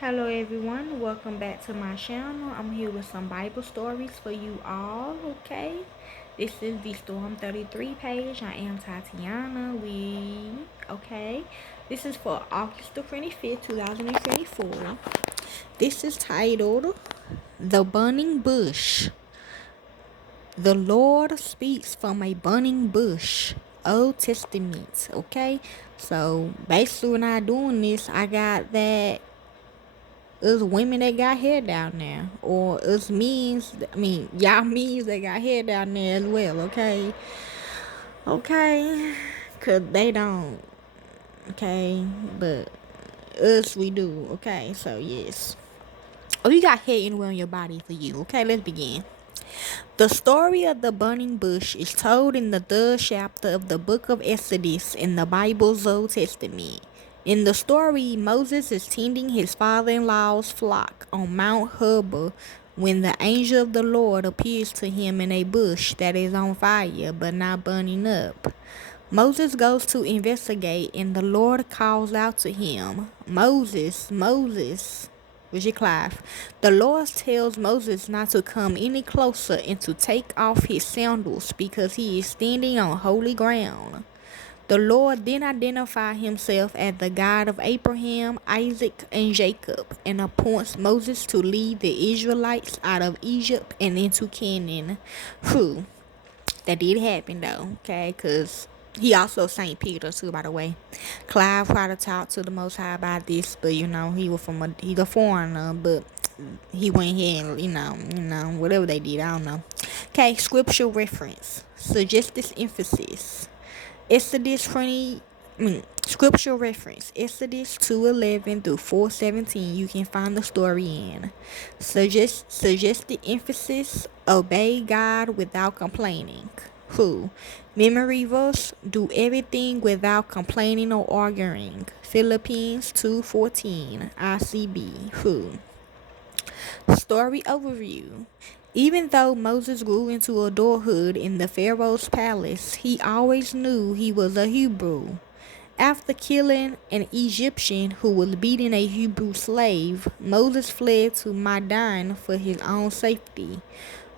Hello everyone, welcome back to my channel. I'm here with some Bible stories for you all, okay? This is the Storm 33 page. I am Tatiana. Okay? This is for August the 25th, 2024. This is titled, The Burning Bush. The Lord speaks from a burning bush. Old Testament, okay? So basically when I doing this, I got that us women that got hair down there, or us means. Y'all means that got hair down there as well. Okay, cause they don't. Okay, but us we do. Okay, so yes. Oh, you got hair anywhere on your body for you. Okay, let's begin. The story of the burning bush is told in the third chapter of the book of Exodus in the Bible's Old Testament. In the story, Moses is tending his father-in-law's flock on Mount Hobah when the angel of the Lord appears to him in a bush that is on fire but not burning up. Moses goes to investigate, and the Lord calls out to him, "Moses, Moses." Richard Clive. The Lord tells Moses not to come any closer and to take off his sandals because he is standing on holy ground. The Lord then identifies himself as the God of Abraham, Isaac, and Jacob, and appoints Moses to lead the Israelites out of Egypt and into Canaan. Whew. That did happen though, okay? Because he also Saint Peter too, by the way. Clive tried to talk to the Most High about this, but he's a foreigner, but he went here and whatever they did, I don't know. Okay, scripture reference, suggested emphasis. Exodus 20, scripture reference, Exodus 2:11 through 4:17. You can find the story in. Suggested emphasis, obey God without complaining. Who? Memory verse, do everything without complaining or arguing. Philippians 2:14, ICB. Who? Story overview. Even though Moses grew into adulthood in the Pharaoh's palace, he always knew he was a Hebrew. After killing an Egyptian who was beating a Hebrew slave, Moses fled to Milan for his own safety.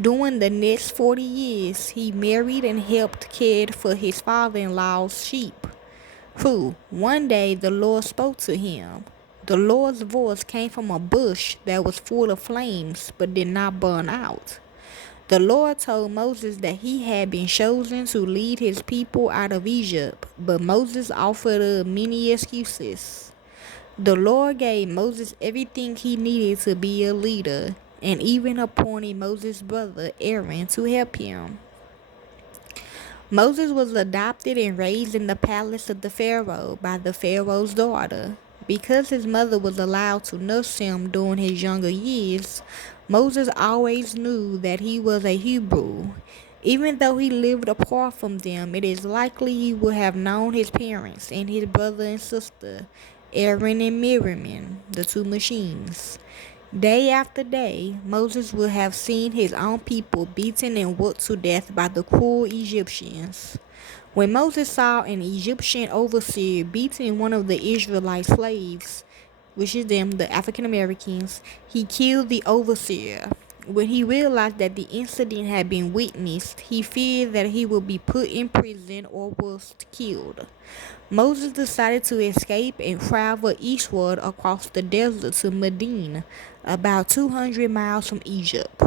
During the next 40 years, he married and helped care for his father-in-law's sheep. One day the Lord spoke to him. The Lord's voice came from a bush that was full of flames but did not burn out. The Lord told Moses that he had been chosen to lead his people out of Egypt, but Moses offered many excuses. The Lord gave Moses everything he needed to be a leader, and even appointed Moses' brother Aaron to help him. Moses was adopted and raised in the palace of the Pharaoh by the Pharaoh's daughter. Because his mother was allowed to nurse him during his younger years, Moses always knew that he was a Hebrew. Even though he lived apart from them, it is likely he would have known his parents and his brother and sister, Aaron and Miriam, the two machines. Day after day, Moses would have seen his own people beaten and worked to death by the cruel Egyptians. When Moses saw an Egyptian overseer beating one of the Israelite slaves, which is them, the African Americans, he killed the overseer. When he realized that the incident had been witnessed, he feared that he would be put in prison or worse, killed. Moses decided to escape and travel eastward across the desert to Midian, about 200 miles from Egypt.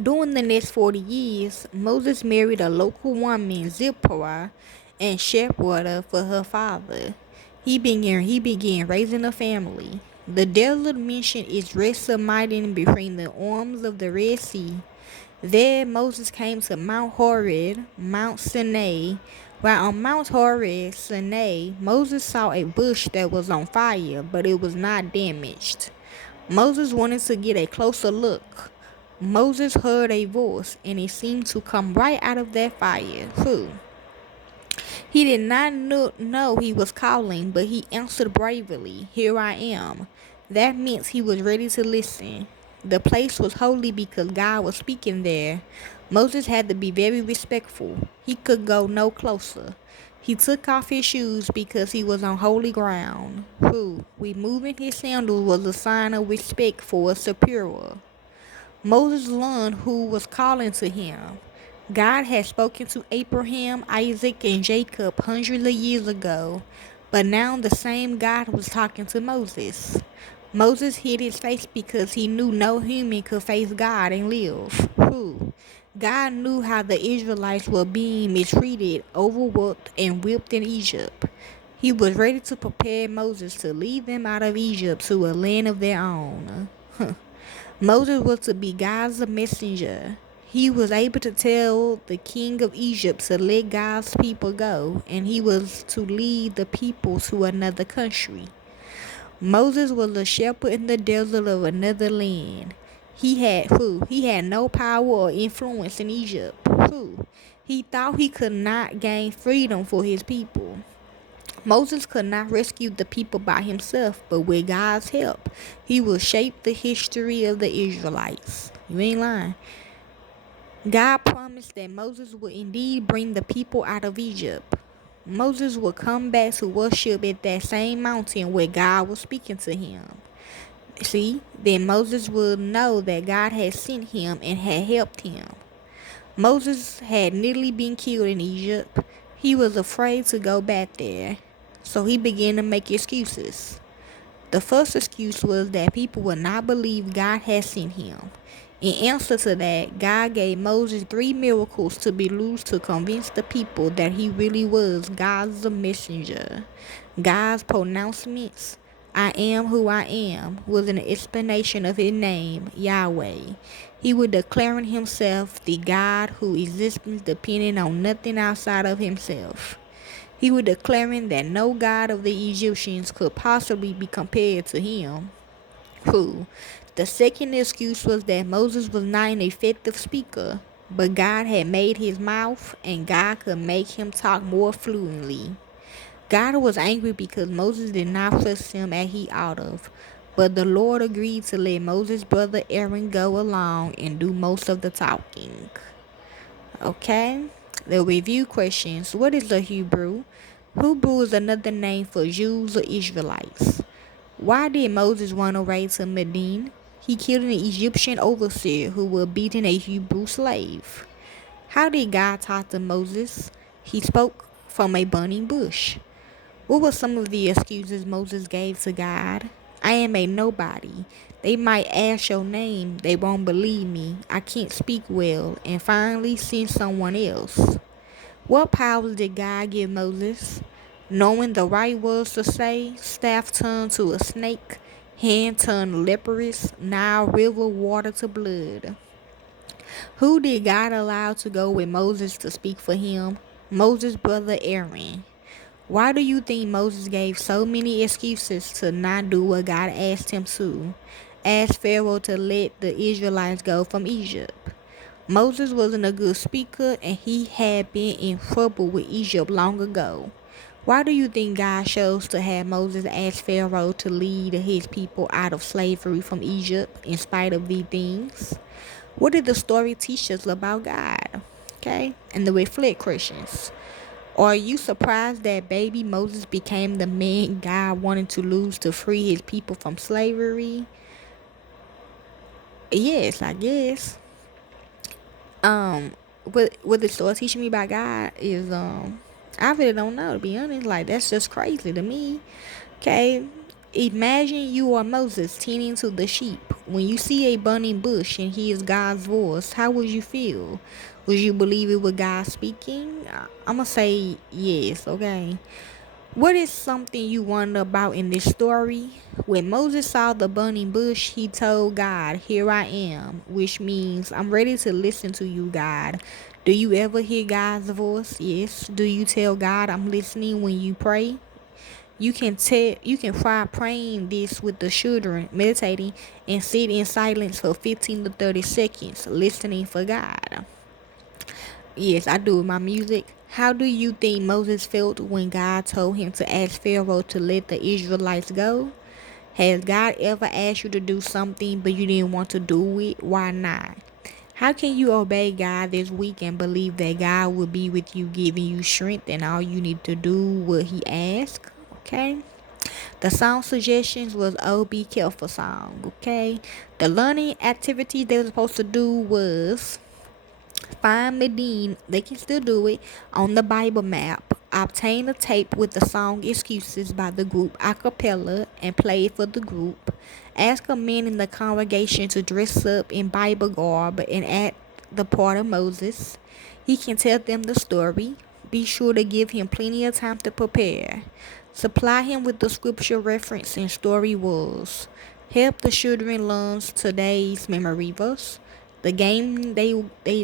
During the next 40 years, Moses married a local woman, Zipporah, and shepherded for her father. He began raising a family. The desert mission is rest submitting between the arms of the Red Sea. There Moses came to Mount Horeb, Mount Sinai. While on Mount Horeb, Sinai, Moses saw a bush that was on fire, but it was not damaged. Moses wanted to get a closer look. Moses heard a voice, and it seemed to come right out of that fire. He did not know he was calling, but he answered bravely, "Here I am." That meant he was ready to listen. The place was holy because God was speaking there. Moses had to be very respectful. He could go no closer. He took off his shoes because he was on holy ground. Who, removing his sandals, was a sign of respect for a superior. Moses learned who was calling to him. God had spoken to Abraham, Isaac, and Jacob hundreds of years ago, but now the same God was talking to Moses. Moses hid his face because he knew no human could face God and live. Who? God knew how the Israelites were being mistreated, overworked, and whipped in Egypt. He was ready to prepare Moses to lead them out of Egypt to a land of their own. Moses was to be God's messenger. He was able to tell the king of Egypt to let God's people go, and he was to lead the people to another country. Moses was a shepherd in the desert of another land. He had who? He had no power or influence in Egypt. Who? He thought he could not gain freedom for his people. Moses could not rescue the people by himself, but with God's help, he will shape the history of the Israelites. You ain't lying. God promised that Moses would indeed bring the people out of Egypt. Moses would come back to worship at that same mountain where God was speaking to him. See, then Moses would know that God had sent him and had helped him. Moses had nearly been killed in Egypt. He was afraid to go back there, so he began to make excuses. The first excuse was that people would not believe God had sent him. In answer to that, God gave Moses 3 miracles to be used to convince the people that he really was God's messenger. God's pronouncements, I am who I am, was an explanation of his name, Yahweh. He was declaring himself the God whose existence depended on nothing outside of himself. He was declaring that no God of the Egyptians could possibly be compared to him. Who? The second excuse was that Moses was not an effective speaker, but God had made his mouth and God could make him talk more fluently. God was angry because Moses did not trust him as he ought of, but the Lord agreed to let Moses' brother Aaron go along and do most of the talking. Okay? The review questions. What is the Hebrew? Hebrew is another name for Jews or Israelites. Why did Moses run away to Milan? He killed an Egyptian overseer who was beating a Hebrew slave. How did God talk to Moses? He spoke from a burning bush. What were some of the excuses Moses gave to God? I am a nobody. They might ask your name. They won't believe me. I can't speak well. And finally, send someone else. What powers did God give Moses? Knowing the right words to say, staff turned to a snake, hand turned leprous, Nile river water to blood. Who did God allow to go with Moses to speak for him? Moses' brother Aaron. Why do you think Moses gave so many excuses to not do what God asked him to? Asked Pharaoh to let the Israelites go from Egypt. Moses wasn't a good speaker and he had been in trouble with Egypt long ago. Why do you think God chose to have Moses ask Pharaoh to lead his people out of slavery from Egypt in spite of these things? What did the story teach us about God? Okay, and the reflect Christians. Are you surprised that baby Moses became the man God wanted to lose to free his people from slavery? Yes, I guess. What the story teaching me about God is I really don't know, to be honest. Like, that's just crazy to me. Okay, imagine you are Moses tending to the sheep. When you see a burning bush and hear God's voice, how would you feel? Would you believe it was God speaking? I'm gonna say yes. Okay. What is something you wonder about in this story? When Moses saw the burning bush, he told God, "Here I am," which means I'm ready to listen to you, God. Do you ever hear God's voice? Yes. Do you tell God I'm listening when you pray? You can try praying this with the children, meditating and sit in silence for 15 to 30 seconds, listening for God. Yes, I do with my music. How do you think Moses felt when God told him to ask Pharaoh to let the Israelites go? Has God ever asked you to do something but you didn't want to do it? Why not? How can you obey God this week and believe that God will be with you, giving you strength, and all you need to do what He asks? Okay. The song suggestions was "Oh Be Careful" song. Okay. The learning activity they were supposed to do was find Medine, they can still do it, on the Bible map. Obtain a tape with the song Excuses by the group a cappella and play it for the group. Ask a man in the congregation to dress up in Bible garb and act the part of Moses. He can tell them the story. Be sure to give him plenty of time to prepare. Supply him with the scripture reference and story was. Help the children learn today's memory verse. The game they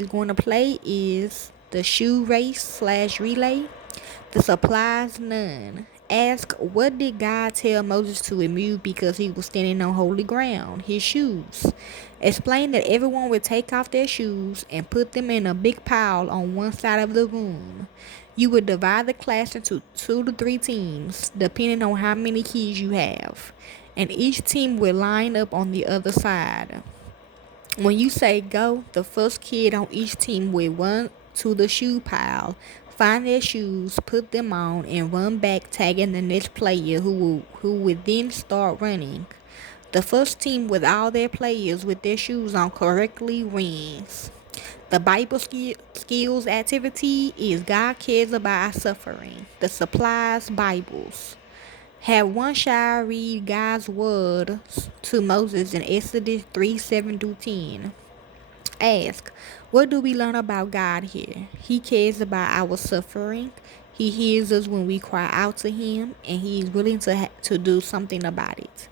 going to play is the shoe race/relay. The supplies none. Ask what did God tell Moses to remove because he was standing on holy ground? His shoes. Explain that everyone would take off their shoes and put them in a big pile on one side of the room. You would divide the class into 2 to 3 teams, depending on how many keys you have, and each team would line up on the other side. When you say go, the first kid on each team will run to the shoe pile, find their shoes, put them on, and run back, tagging the next player who would then start running. The first team with all their players with their shoes on correctly wins. The Bible skills activity is God cares about our suffering. The supplies Bibles. Have one child read God's word to Moses in Exodus 3:7-10. Ask, what do we learn about God here? He cares about our suffering. He hears us when we cry out to Him, and He is willing to do something about it.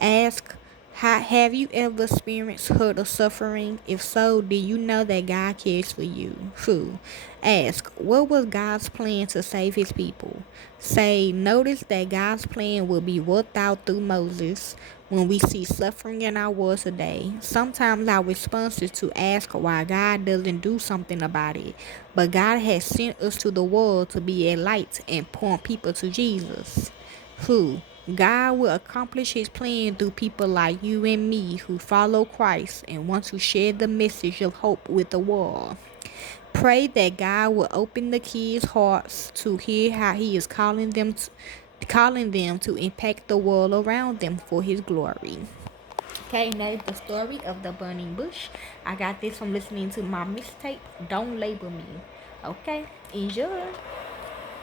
Ask, have you ever experienced hurt or suffering? If so, do you know that God cares for you? True. Ask, what was God's plan to save His people? Say, notice that God's plan will be worked out through Moses. When we see suffering in our world today, sometimes our response is to ask why God doesn't do something about it. But God has sent us to the world to be a light and point people to Jesus. Who? God will accomplish His plan through people like you and me who follow Christ and want to share the message of hope with the world. Pray that God will open the kids' hearts to hear how He is calling them to impact the world around them for His glory. Okay, and that is the story of the burning bush. I got this from listening to my mixtape, Don't Label Me. Okay, enjoy.